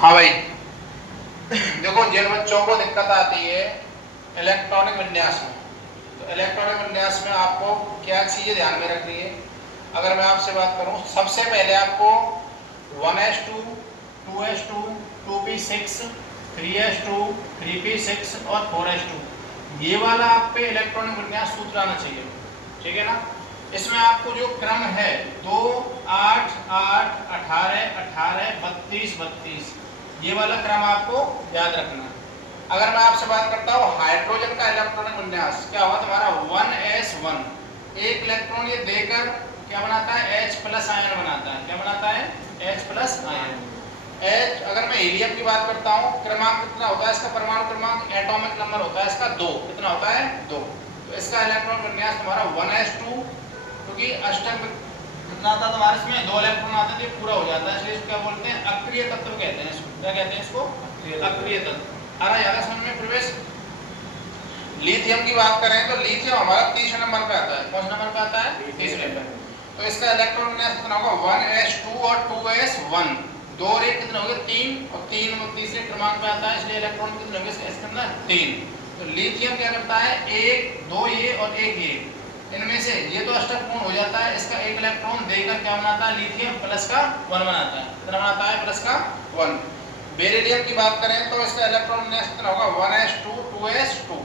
हाँ भाई देखो, जिन बच्चों को दिक्कत आती है इलेक्ट्रॉनिक विन्यास में, तो इलेक्ट्रॉनिक विन्यास में आपको क्या चीजें ध्यान में रखनी है। अगर मैं आपसे बात करूं, सबसे पहले आपको 1s2, 2s2, 2p6, 3s2, 3p6 और 4s2 ये वाला आप पे इलेक्ट्रॉनिक विन्यास सूत्र आना चाहिए, ठीक है ना। इसमें आपको जो क्रम है 2, 8, 8, 18, 18, 32, 32 ये वाला क्रम आपको याद रखना है। अगर मैं आपसे बात करता हूँ हाइड्रोजन का इलेक्ट्रॉनिक विन्यास, क्या हुआ तुम्हारा 1s1, एक इलेक्ट्रॉन ये देकर क्या बनाता है, H+ आयन बनाता है। क्या बनाता है, H+ आयन। H, अगर मैं हीलियम की बात करता हूँ, क्रमांक कितना होता है इसका, परमाणु क्रमांक एटॉमिक नंबर होता है इसका 2, कितना होता है 2। तो इसका इलेक्ट्रॉन विन्यास तुम्हारा 1s2, क्योंकि अष्टक कितना आता है तुम्हारे इसमें, 2 इलेक्ट्रॉन आते हैं, पूरा हो जाता है, इसलिए इसको क्या बोलते हैं, अक्रिय तत्व कहते हैं। इसको क्या कहते हैं, इसको अक्रिय तत्व। आ रहा है समझ में प्रवेश। लिथियम की बात करें तो लिथियम हमारा तीसरे नंबर पे आता है। कौन सा नंबर पे आता है, तीसरे पे। तो इसका इलेक्ट्रॉन विन्यास कितना होगा, 1s2 और 2s1, 2 और 1 कितने हो गए, 3, और 3 और तीसरे क्रमांक पे आता है, इसलिए इलेक्ट्रॉन कितने होंगे इसके अंदर, 3। तो लिथियम क्या करता है, 1, 2 ये और 1 ये, इनमें से ये तो अष्टक पूर्ण हो जाता है, इसका एक इलेक्ट्रॉन देकर क्या बनाता है, लिथियम प्लस का 1 बनाता है। कितना बनाता है, प्लस का 1। बेरिलियम की बात करें तो इसका इलेक्ट्रॉन विन्यास कितना होगा, 1s2, 2s2।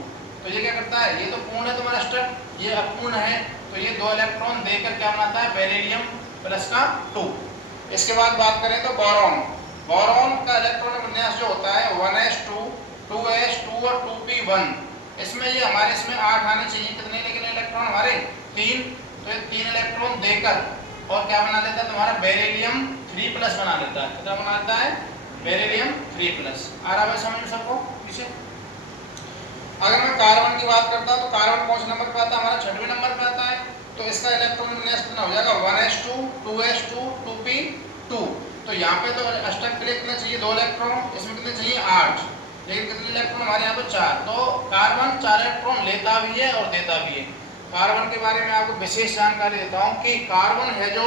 तो ये क्या करता है, ये तो पूर्ण है तुम्हारा अष्टक, ये अपूर्ण है, तो ये 2 इलेक्ट्रॉन देकर क्या बनाता है, बेरिलियम प्लस का 2। इसके बाद बात करें तो बोरॉन, बोरॉन का इलेक्ट्रॉनिक विन्यास जो होता है 1s2, 2s2 और 2p1। इसमें ये हमारे इसमें 8 आने चाहिए, कितने लेकिन इलेक्ट्रॉन हमारे 3, तो ये 3 इलेक्ट्रॉन देकर और क्या बना लेता है तुम्हारा, बेरिलियम 3+ बना लेता है। कितना बना लेता है, बेरिलियम 3+। आ रहा है समझ में सबको पीछे। अगर मैं कार्बन की बात करता हूं तो कार्बन कौन से नंबर पे आता है, हमारा 6वें नंबर पे आता है। तो इसका इलेक्ट्रॉन विन्यास कितना हो जाएगा, 1s2, 2s2, 2p2। तो यहाँ पे तो अष्टक के लिए कितने चाहिए, 2 इलेक्ट्रॉन, इसमें कितने चाहिए 8, लेकिन कितने इलेक्ट्रॉन हमारे यहाँ पे 4। तो कार्बन 4 इलेक्ट्रॉन लेता भी है और देता भी है। कार्बन के बारे में आपको विशेष जानकारी देता हूँ कि कार्बन है जो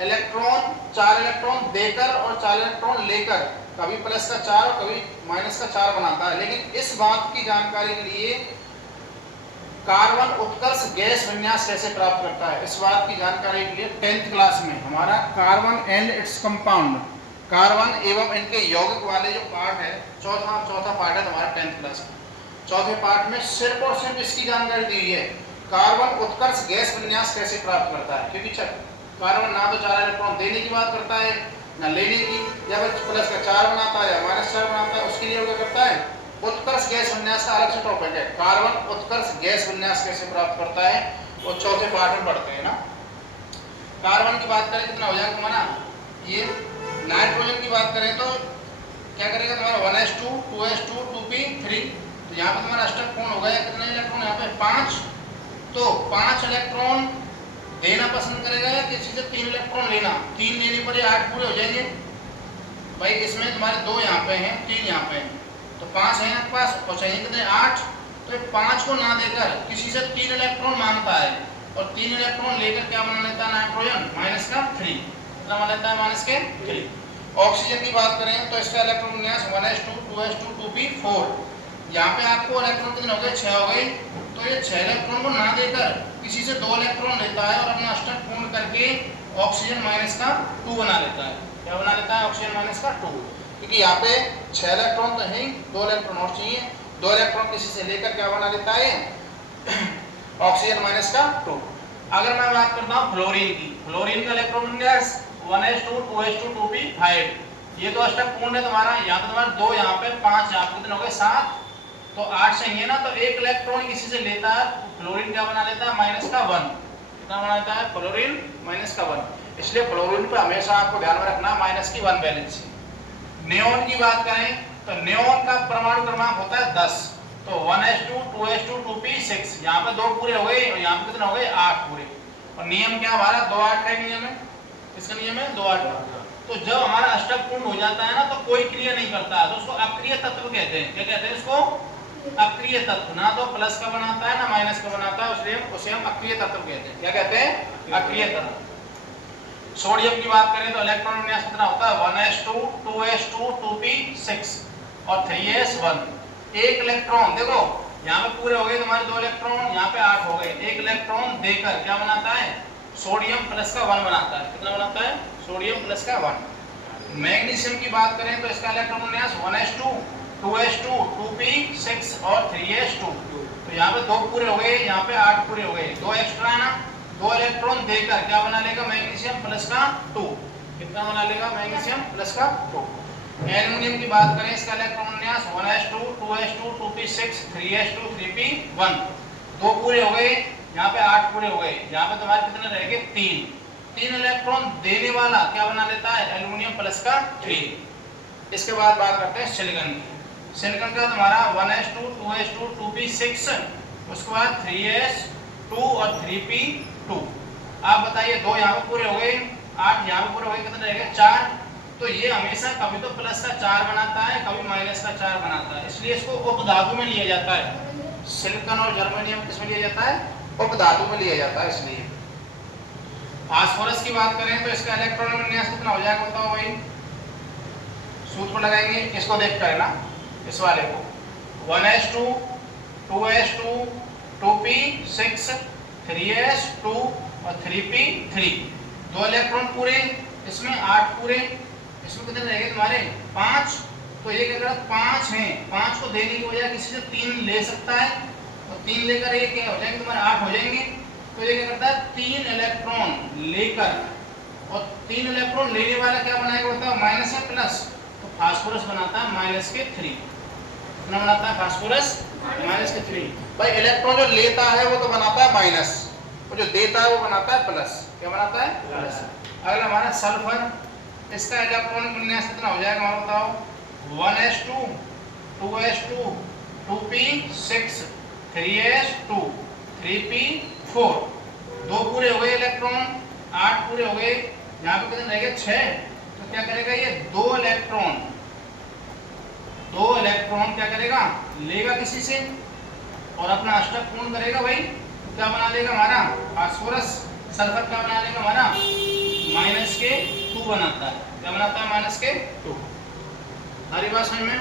इलेक्ट्रॉन 4 इलेक्ट्रॉन देकर और 4 इलेक्ट्रॉन लेकर कभी प्लस का 4 और कभी माइनस का 4 बनाता है। लेकिन इस बात की जानकारी के लिए कार्बन उत्कर्ष गैस विन्यास कैसे प्राप्त करता है, इस बात की जानकारी के लिए 10th क्लास में हमारा carbon and its compound, carbon एवं इनके यौगिक वाले जो पार्ट है, चौथा पार्ट है तुम्हारा 10th क्लास का। चौथे पार्ट में सिर्फ और सिर्फ इसकी जानकारी दी है, कार्बन उत्कर्ष गैस विन्यास कैसे प्राप्त करता है। क्योंकि कार्बन ना तो 4 इलेक्ट्रॉन देने की बात करता है ना लेने की, या प्लस का 4 बनाता है या -4 बनाता है, उसके लिए क्या करता है, उत्कर्ष गैस विन्यास का अलग से टॉपिक है। कार्बन उत्कर्ष गैस विन्यास कैसे प्राप्त करता है वो चौथे पार्ट में पढ़ते हैं ना। कार्बन की बात करें कितना हो जाएगा तुम्हारा, ये नाइट्रोजन की बात करें तो क्या करेगा तुम्हारा 1s2, 2s2, 2p3। तो यहाँ पे तुम्हारा अष्टक पूर्ण हो गया, कितने इलेक्ट्रॉन यहाँ पे 5। तो 5 इलेक्ट्रॉन देना पसंद करेगा या किसी से 3 इलेक्ट्रॉन लेना, 3 लेने पर ये 8 पूरे हो जाएंगे भाई। इसमें तुम्हारे 2 यहाँ पे हैं, 3 यहाँ पे हैं, तो 5 है आपके पास और चाहिए कितने 8। तो 5 को ना देकर किसी से 3 इलेक्ट्रॉन मांगता है और 3 इलेक्ट्रॉन लेकर क्या बना लेता है नाइट्रोजन, -3। कितना बना लेता है, -3। ऑक्सीजन की बात करें तो इसका इलेक्ट्रॉन विन्यास 1s2, 2s2, 2p4। यहाँ पे आपको इलेक्ट्रॉन कितने हो गए, 6 हो गए। तो ये 6 इलेक्ट्रॉन को ना देकर किसी से 2 इलेक्ट्रॉन लेता है और अपना अष्टक पूर्ण करके ऑक्सीजन -2 बना लेता है। क्या बना लेता है, ऑक्सीजन -2। क्योंकि यहाँ पे 6 इलेक्ट्रॉन तो है, 2 इलेक्ट्रॉन और चाहिए, 2 इलेक्ट्रॉन किसी से लेकर क्या बना लेता है, ऑक्सीजन -2। अगर मैं बात करता हूँ फ्लोरीन की, फ्लोरीन का इलेक्ट्रॉन विन्यास 1s2, 2s2, 2p5। ये तो अष्टक पूर्ण है तुम्हारा, यहाँ पे तुम्हारा 2 यहाँ पे 5 यहाँ पे कितने हो गए 7। तो 8 चाहिए ना, तो 1 इलेक्ट्रॉन किसी से लेता है, फ्लोरीन क्या बना लेता है, -1। कितना बना लेता है फ्लोरीन, -1। इसलिए फ्लोरीन पे हमेशा आपको ध्यान में रखना -1 बैलेंस। नियोन की बात करें तो नियोन का परमाणु क्रमांक होता है 10। तो 1s2, 2s2, 2p6, यहाँ पे 2 पूरे हो गए और यहाँ पे कितने हो गए 8 पूरे। और नियम क्या हमारा 2-8 का नियम है, इसका नियम है 2-8। तो जब हमारा अष्टक पूर्ण हो जाता है ना तो कोई क्रिया नहीं करता है, तो उसको अक्रिय तत्व कहते हैं। क्या कहते हैं इसको, अक्रिय तत्व। ना तो प्लस का बनाता है ना माइनस का बनाता है, इसलिए उसे हम अक्रिय तत्व कहते हैं। क्या कहते हैं, अक्रिय तत्व। सोडियम की बात करें तो इलेक्ट्रॉन विन्यास कितना होता है 1s2 2s2 2p6 और 3s1। एक इलेक्ट्रॉन देखो यहाँ पे पूरे हो गए तुम्हारे 2 इलेक्ट्रॉन, यहाँ पे 8 हो गए। एक इलेक्ट्रॉन देकर क्या बनाता है सोडियम प्लस का 1 बनाता है। कितना बनाता है सोडियम प्लस का 1। मैग्नीशियम की बात करें तो इसका इलेक्ट्रॉन विन्यास 1s2 2s2 2p6 और 3s2। तो यहाँ पे 2 पूरे हो गए, यहाँ पे 8 पूरे हो गए, 2 एक्स्ट्रा ना, 2 इलेक्ट्रॉन देकर क्या बना लेगा मैग्नीशियम प्लस का 2। कितना बना लेगा मैग्नीशियम प्लस का 2। एल्युमिनियम की बात करें इसका इलेक्ट्रॉन विन्यास 1s2 2s2 2p6 3s2 3p1। 2 पूरे हो गए, यहाँ पे 8 पूरे हो गए, यहाँ पे तुम्हारे कितने रह गए 3। 3 इलेक्ट्रॉन देने वाला क्या बना लेता है एल्युमिनियम प्लस का 3। इसके बाद बात करते हैं सिलिकॉन की। सिलिकॉन का तुम्हारा 1s2 2s2 2p6 उसके बाद 3s2 और 3p2। आप बताइए 2 यहाँ पे पूरे हो गए, 8 यहाँ पे पूरे हो गए, कितने रह गए 4। तो ये हमेशा कभी तो प्लस का 4 बनाता है, कभी माइनस का 4 बनाता है, इसलिए इसको उपधातु में लिया जाता है। सिलिकॉन और जर्मेनियम किसमें लिया जाता है उपधातु में लिया जाता है। इसलिए फास्फोरस की बात करें तो इसका इलेक्ट्रॉन विन्यास कितना हो जाएगा बताओ भाई, सूत्र लगाएंगे इसको देख कर ना, इस वाले को 1s2 2s2 2p6 3s2 और 3p3। 2 इलेक्ट्रॉन पूरे, इसमें 8 पूरे, इसमें कितने रहेंगे तुम्हारे 5। तो ये क्या करेगा 5 हैं, 5 को देने की बजाय किसी से 3 ले सकता है, तो 3 लेकर ये क्या हो जाएंगे तुम्हारे 8 हो जाएंगे। तो ये क्या करता है 3 इलेक्ट्रॉन लेकर, और 3 इलेक्ट्रॉन लेने वाला क्या बनाएगा बताओ माइनस या प्लस। तो फास्फोरस बनाता है माइनस के 3। कितना बनाता है फास्फोरस माइनस के 3। भाई इलेक्ट्रॉन जो लेता है वो तो बनाता है माइनस, और जो देता है वो बनाता है प्लस। क्या बनाता है प्लस। अगला हमारा सल्फर, इसका इलेक्ट्रॉनिक विन्यास कितना हो जाएगा हमारा बताओ 1s2 2s2 2p6 3s2 3p4। 2 पूरे हो गए इलेक्ट्रॉन, 8 पूरे हो गए, यहाँ पे कितने रह गए 6। तो क्या करेगा ये 2 इलेक्ट्रॉन क्या करेगा लेगा किसी से और अपना अष्टक पूर्ण करेगा। भाई क्या बना लेगा हमारा फास्फोरस। सल्फर क्या बना लेगा हमारा माइनस के 2 बनाता है। क्या बनाता है माइनस के 2। हमारी बात समझ में।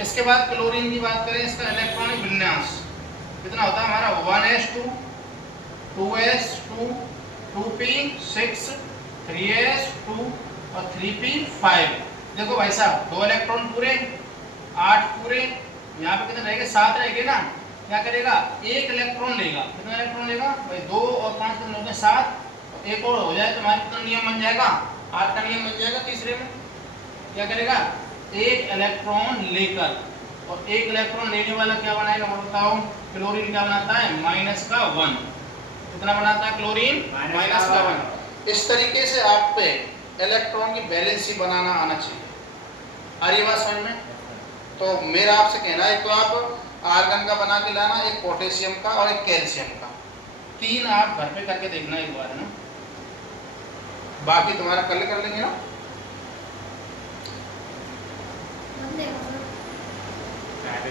इसके बाद क्लोरीन की बात करें, इसका इलेक्ट्रॉनिक विन्यास कितना होता है हमारा 1s2 2s2 2p6 3s2 और 3p5। देखो भाई साहब 2 इलेक्ट्रॉन पूरे, 8 पूरे, यहाँ पे कितने रहेंगे 7 रहेंगे ना। क्या करेगा 1 इलेक्ट्रॉन लेगा। कितना इलेक्ट्रॉन लेगा भाई 2 और 5 कितने होते हैं 7। एक और हो जाए तो हमारे कितना नियम बन जाएगा 8 का नियम बन जाएगा तीसरे में। क्या करेगा 1 इलेक्ट्रॉन लेकर, और 1 इलेक्ट्रॉन लेने वाला क्या बनाएगा मैं बताओ क्लोरीन क्या बनाता है माइनस का 1। कितना बनाता है क्लोरीन माइनस का 1। इस तरीके से आप पे इलेक्ट्रॉन की बैलेंस ही बनाना आना चाहिए। आ रही बात समझ में। तो मेरा आपसे कहना है तो आप आर्गन का बना के लाना, एक पोटेशियम का और एक कैल्शियम का। 3 आप घर पे करके देखना एक बार है ना, बाकी तुम्हारा कल कर लेंगे ना।